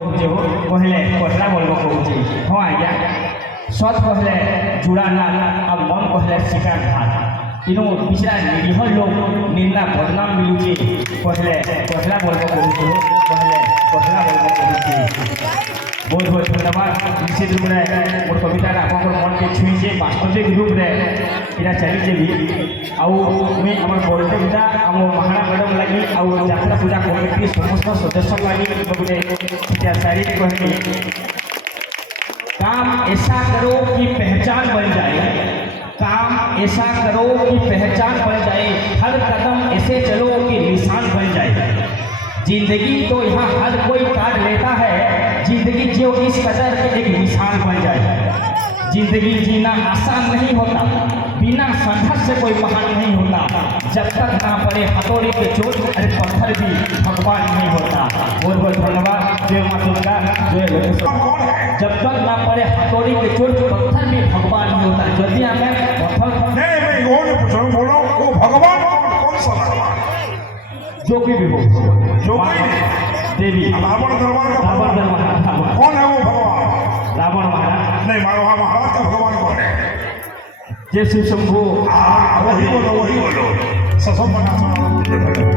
जो कहले कोठला बोलबो कहूची हाँ आज्ञा सत कहले जुड़ा ना अब मन कहले शिकार घाट तीनों पिछड़ा निरीह लोग निंदा बदनाम मिलुची कहले कोठला बोलबो कहूची कहले कोठला बोलबो कहूची बहुत बहुत धन्यवाद निश्चित रूप में मोर कविता आप मन के छुईचे वास्तविक रूप में इरा चलीचे भी आउ मुई आम बड़े पिता आम महाना मैडम लगी आउ यात्रा पूजा कमिटी समस्त सदस्य लगी गोटे शायरी कहनी काम ऐसा करो कि पहचान बन जाए काम ऐसा करो कि पहचान बन जाए हर कदम ऐसे चलो कि निशान बन जाए जिंदगी तो यहाँ हर कोई काट लेता है जिंदगी जो इस कदर एक निशान बन जाए जिंदगी जीना आसान नहीं होता बिना संघर्ष से कोई महान नहीं होता जब तक ना पड़े हथौड़ी के चोट अरे पत्थर भी भगवान नहीं होता बहुत बहुत धन्यवाद जय माँ दुर्गा जय जब तक ना पड़े हथौड़ी के चोट पत्थर भी भगवान नहीं होता जल्दी हमें पत्थर बोलो वो भगवान कौन सा भगवान जो भी हो जो देवी रावण दरबार का रावण दरबार कौन है वो भगवान रावण महाराज नहीं महाराज का भगवान कौन है जय शिव शंभू वही बोलो ससम बना